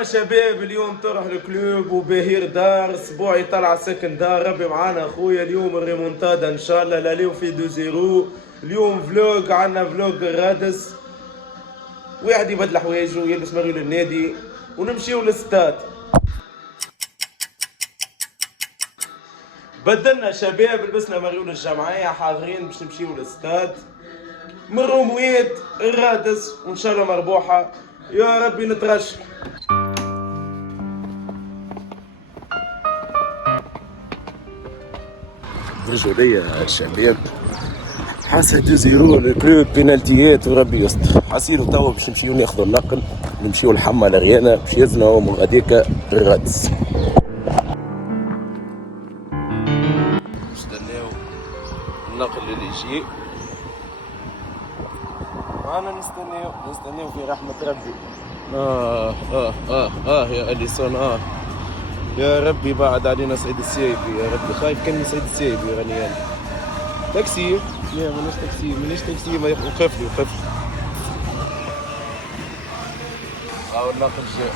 اما شباب اليوم تروح الكلوب وبهير دار اسبوعي طلع سكن دار. ربي معانا اخويا اليوم الريمونتادا ان شاء الله. لاليو في 2-0 اليوم فلوق. عنا فلوق الرادس واحد يبدل حوايجه ويلبس مريول النادي ونمشيو للستاد. بدلنا شباب لبسنا مريول الجمعية حاضرين باش نمشيو للستاد من رومويت الرادس وان شاء الله مربوحة يا ربي نترشح. رجعوا ليا الشباب حاسة 2-0 الكلوب بينالتيات وربي يستر. حاسيلو توا باش نمشيو ناخذوا النقل نمشيو لحما لغيانا باش يزناو من غاديكا الرادس. نستناو النقل اللي يجي معانا. نستناو في رحمة ربي. يا أليسون يا ربي بعد علينا سعيد السيبي يا ربي. خايف كني سعيد السيبي غنيان. تاكسي؟ لا مانيش تاكسي ما وقف لي. هاو الناقل جاء.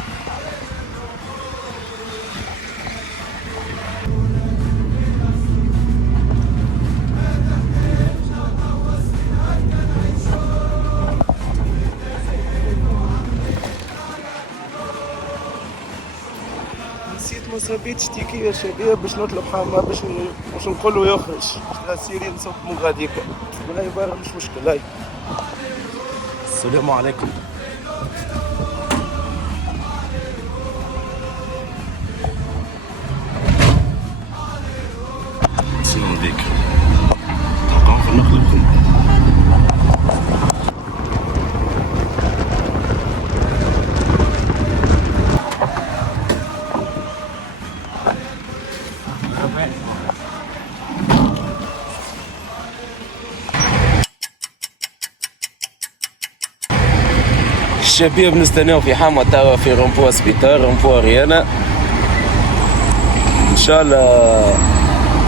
نسيت مصابيت شتيكي يا شباب باش نطلب حما باش نقول له يخرج. سيري نصب من غاديكا والله يبارك مش مشكل. هاي السلام عليكم. السلام عليكم. تلقاو في النقل بكم. الشباب نستناو في حما توا في رومبوا سبيطار رومبوا ريانا ان شاء الله.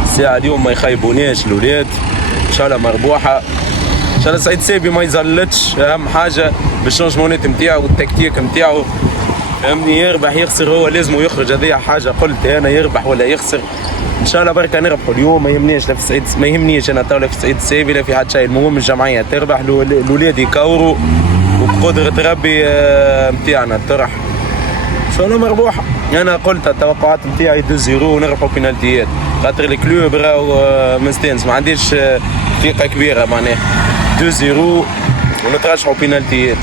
الساعة اليوم ما يخيبوناش الاولاد ان شاء الله مربوحة ان شاء الله. سعيد سيبي ما يزلتش اهم حاجة بالشونجمونات نتاعو والتكتيك نتاعو فهمني. يربح يخسر هو لازم يخرج. هذه حاجة قلت انا يربح ولا يخسر ان شاء الله. بركة نربحوا اليوم. ما يهمنيش لا في سعيد ما يهمنيش انا طاولة في سعيد السيبي لا في حد شيء. المهم الجمعية تربح الاولاد يكوروا وبقدرة ربي متاعنا ترح ان شاء الله مربوحة. انا قلت التوقعات متاعي 2-0 ونربحوا بينالتيات خاطر الكلوب راهو مستانس ما عنديش ثقة كبيرة معناها 2-0 ونترشحوا بينالتيات.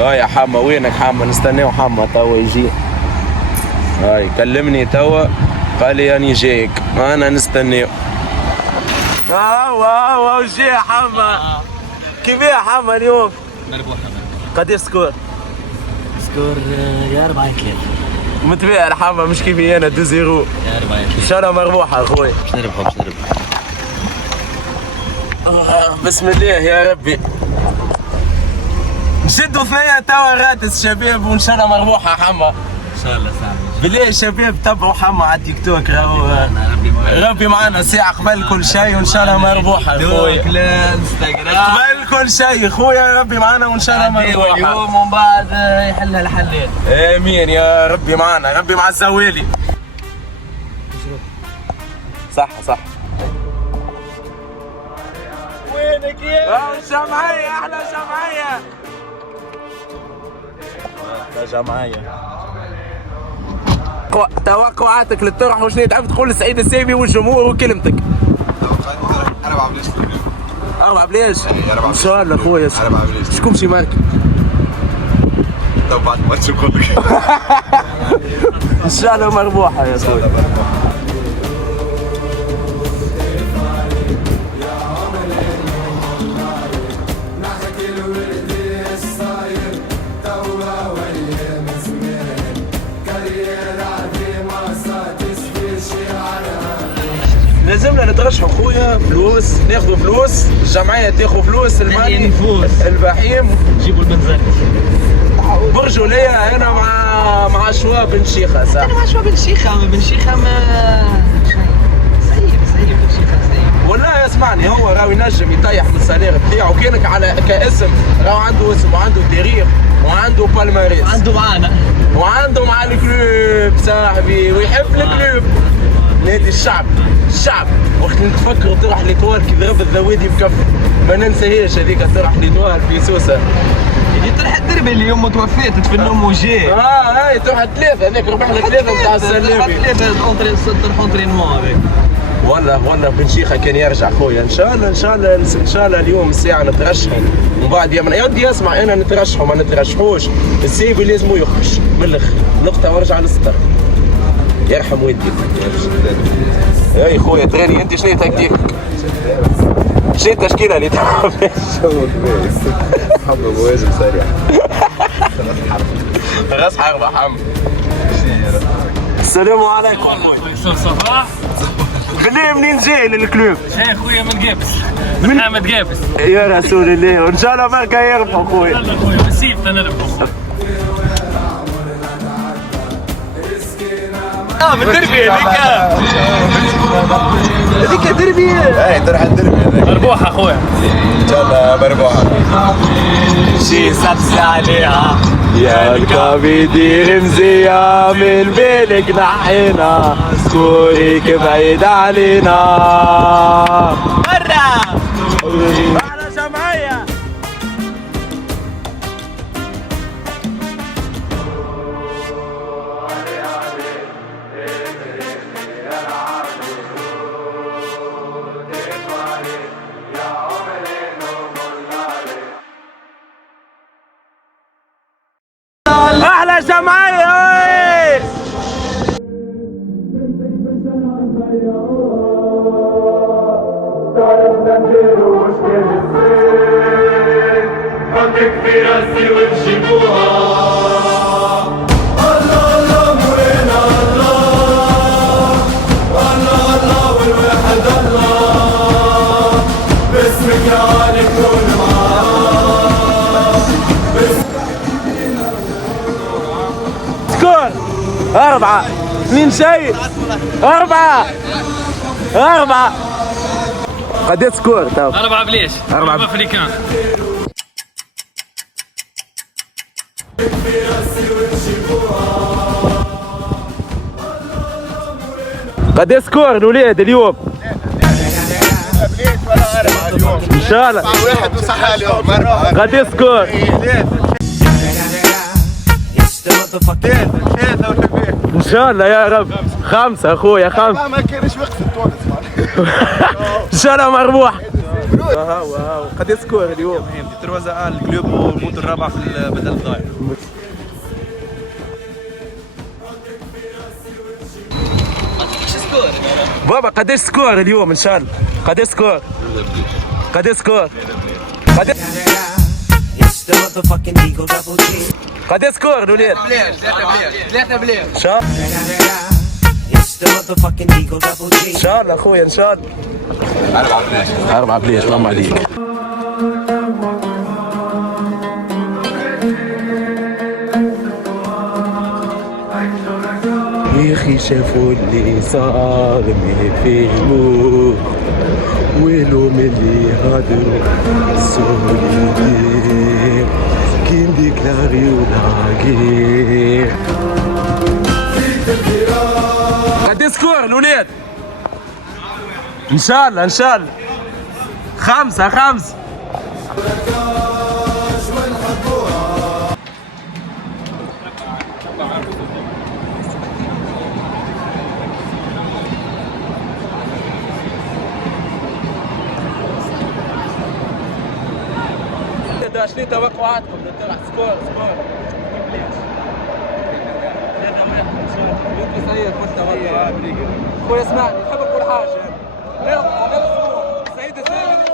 يا حما وينك حما؟ نستناو حما توا يجي. هاي كلمني توا قال لي اني جايك انا نستناو. واو جاي حما. كيف يا حما اليوم؟ مربوحة. قديش سكور يا 4-3 متباع حما مش كيفي انا 2-0 يا 4-3 ان شاء الله مربوحة اخوي. باش نربحوا بسم الله يا ربي. نشدوا ثنية توا رادس شباب وان شاء الله مربوحة حما ان شاء الله. ساعة بالله شباب تبعوا حما على التيك توك راهو ربي معانا ساعة قبل كل شيء وان شاء الله مربوحة خويا. لا انستغرام قبل كل شيء خويا ربي معانا وان شاء الله مربوحة اليوم ومن بعد يحلها الحلال. امين يا ربي معانا. ربي مع الزوالي. صح وينك يا الجمعية؟ احلى جمعية جمعية. توقعاتك للطرح وشنو تعرف تقول لسعيد السيبي والجمهور وكلمتك؟ توقعات 4 بلاش 4 ان شاء الله خويا. 4 بلاش شكون شي مارك؟ تو بعد الماتش نقول لك ان شاء الله مربوحة يا خويا. لازمنا نترشحوا خويا فلوس ناخذوا فلوس الجمعية تاخذ فلوس المالي البحيم جيبوا البنزين. برجوا ليا انا مع شوا بن شيخه صح؟ انا ما شو بن شيخه، ما بن شيخه ما سيء بن شيخه سيء. والله اسمعني، هو راهو ينجم يطيح من السالير بتاعه كانك على كاسم، راهو عنده اسم وعنده تاريخ وعنده بالماريس عنده معانا وعنده مع الكلوب صاحبي ويحب الكلوب. نادي الشعب، الشعب وقت اللي تفكر تروح ليتوال كي ضرب الذوادي بكف، ما ننساهاش هذيك تروح ليتوال في سوسه. يجي تروح الدربي اللي يوم توفيت تفنهم وجاي. هاي تروح ثلاثه هذاك ربحنا ثلاثه نتاع السلامي. ثلاثه اونتري سنتر اونترينمون هذاك. والله بن شيخه كان يرجع خويا، ان شاء الله اليوم الساعه نترشحوا ومن بعد يا ودي اسمع انا نترشحوا ما نترشحوش، السيبي لازم يخرج من الاخر نقطه وارجع للسطر. يرحم والديك. اي خويا تراني انت شنو تكتيكك؟ شنو التشكيله اللي تحب؟ محمد مهاجم سريع. راس حربة حمد. السلام عليكم. صباح. بالله منين جاي للكلوب؟ جاي خويا من قابس، من حامد قابس. يا رسول الله وان شاء الله ماركا يربحوا خويا. يلا خويا نسيب نربحوا. بالدربي هذيك دربي. اي تروح الدربي مربوحة خويا. ان شاء الله مربوحه. شي سبس عليها يا الكابي دير مزية من بالك نحينا سكوريك بعيد علينا. برا على جمعية. احلى جمعية. حطك في راسي ونجيبوها. الله الله وين الله، الله الله والواحد الله، باسمك يا علي كون معاه. سكور 4 2 شيء 4 قديش سكور تو؟ 4 بليش. 4 افريكان. قديش سكور الولاد اليوم؟ ان شاء الله. واحد وصحة اليوم مربحة. قديش سكور؟ ان شاء الله يا رب. 5 اخويا 5. ما كانش وقت في تونس. ان شاء الله مربوح. هاو قديش سكور اليوم؟ تروزا الكلوب وموت الرابع في البدل الضايع. بابا قديش سكور اليوم ان شاء الله؟ قديش سكور؟ قديش سكور؟ قديش سكور الولاد؟ 3 بليش ان شاء الله. ان شاء الله اخويا ان شاء الله. 4 بليش ماما عليك. يا اخي شافوا اللي صار ما فهموا ويلو من اللي هادروا سوليدير كين ديكلاري ولاقير. قد سكور الولاد؟ ان شاء الله 5. شنو توقعاتكم للطلع سكور؟ خويا اسمعني نحب نقول حاجه. سيدة سامي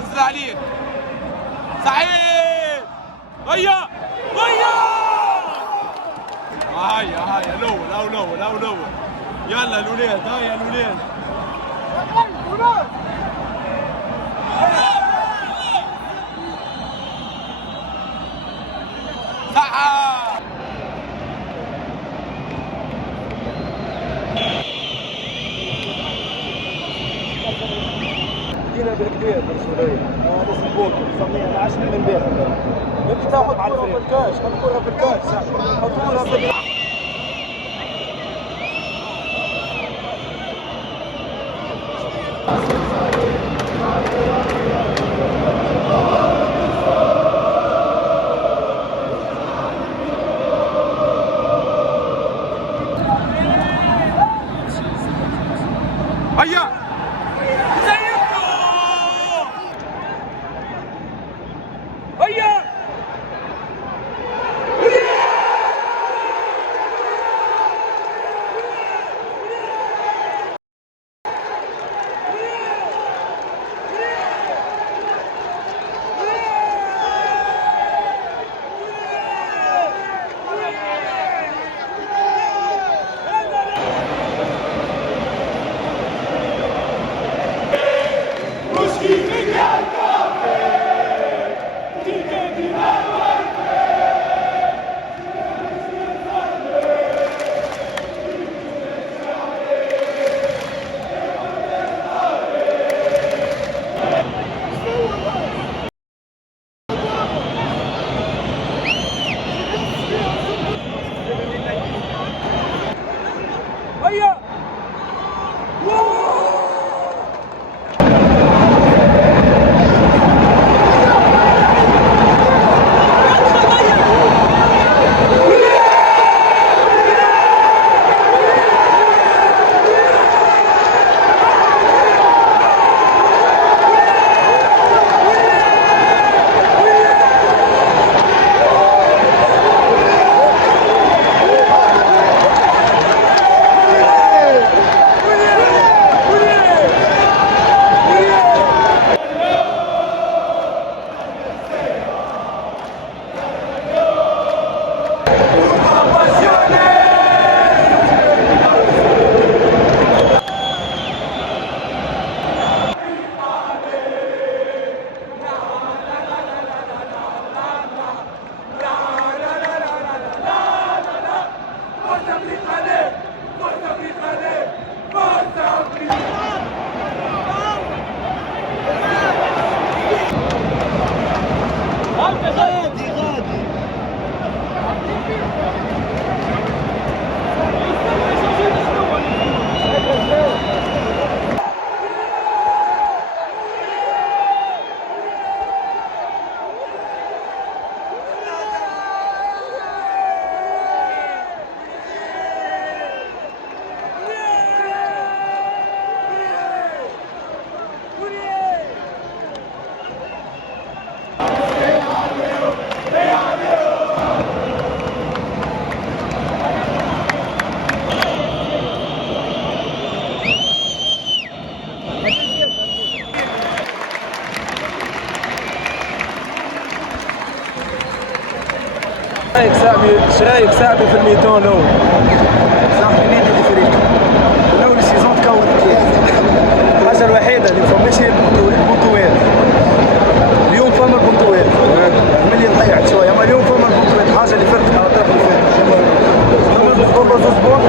نزل عليك سعيد. هيا هيا هيا الاول او الاول او الاول. يلا الولاد هيا الولاد. صح. بدينا بالكبير بالسورية هذا سبوك صمينا 10 من امبارح انت تاخذ كرة في الكاش خذ كرة في الكاش حطوها في هيا هيا شرايك صاحبي في الميدان الاول صاحبي نادي الفريق الاول السيزون تكون كيف الحاجه الوحيده اللي فماش هي البطولات اليوم فما البطولات ملي ضيعت شويه اما اليوم فما البطولات الحاجه اللي فرقت على الطرف اللي فات والله زوز بون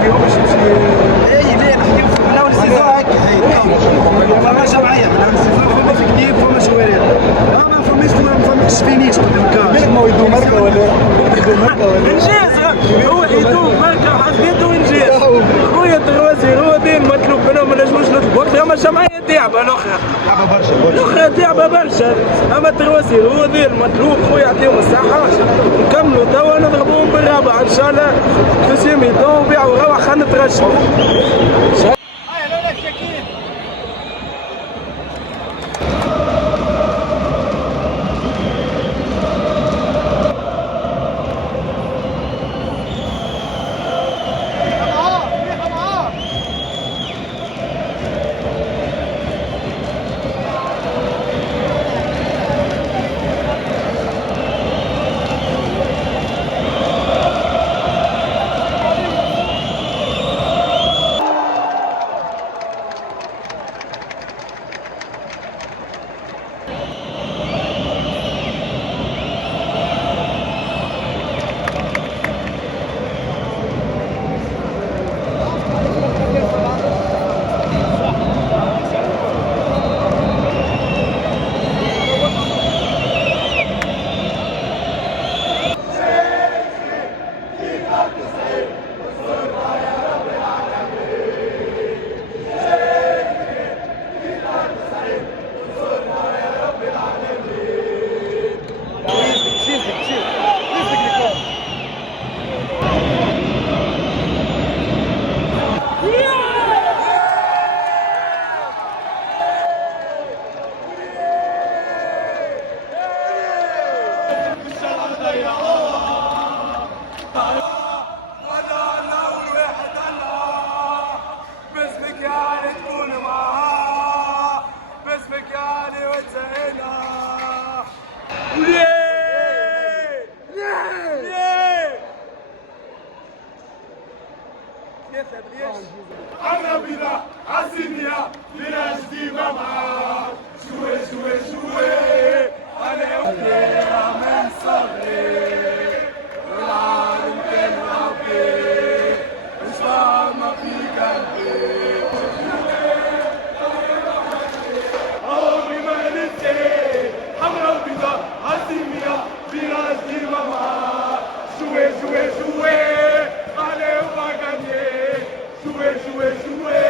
اليوم باش يمشي اي ليه نحكيو من اول السيزون هكا ما جمعيه من اول السيزون فما في كليب فما شوارع ما فماش فينيش قدام الكاش ما يدو ماركه ولا انجاز هو يدو ماركه حسيته انجاز خويا التروازي هو دين مطلوب منهم ما نجموش نطلبوا قلت اما الجمعيه تعبه الاخرى تعبه برشا اما التروازي هو دين مطلوب خويا يعطيهم الصحه نكملوا توا نضربوهم بالرابع ان شاء الله في سيمي طون وبيعوا روح خلينا نترشحوا عنا بنا عالسنية بلا جديمة معاه شوي شوي شوي أنا وكيرة من صغري والعالم كان ربي مش فاهمة في قلبي عمري ما نسيت حمرا وبيضاء عالسنية بلا جديمة معاه شوي شوي شوي أنا وبغني شوي شوي شوي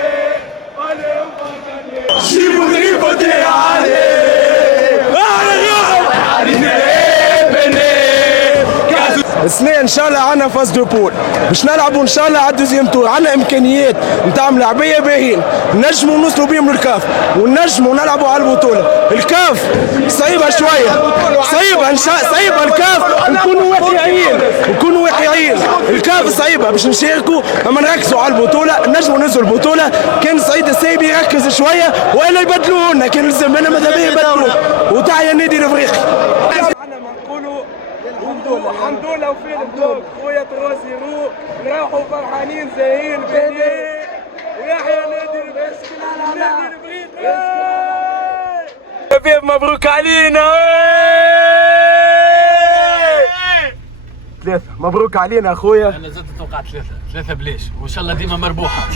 أنا وبغني جيبوا لي بدي عليه السنة ان شاء الله عنا فاز دو بول باش نلعبوا ان شاء الله على الدوزيام تور. عنا امكانيات نتاع ملاعبيه باهيين نجموا نوصلوا بهم للكاف ونجموا نلعبوا على البطوله. الكاف صعيبه شويه صعيبه صعيبه الكاف نكونوا واقعيين الكاف صعيبه باش نشاركوا اما نركزوا على البطوله نجموا ننزلوا البطوله. كان سعيد السايبي يركز شويه والا يبدلوا لنا كان لازم لنا ماذا بيه يبدلوا. وتحيا النادي الافريقي. الحمد لله وفين الدور خويا 3-0 نروحوا فرحانين زاهيين باهيين ويحيى نادي الافريقي. شباب مبروك علينا 3 مبروك علينا اخويا. انا زدت اتوقع 3 بليش وان شاء الله ديما مربوحه.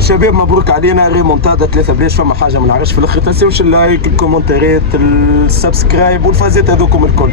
شباب مبروك علينا ريمونتادا 3 بلاش. فما حاجه ما نعرفش في الاخر تنساوش اللايك الكومنتات السبسكرايب والفازات هذوكم الكل.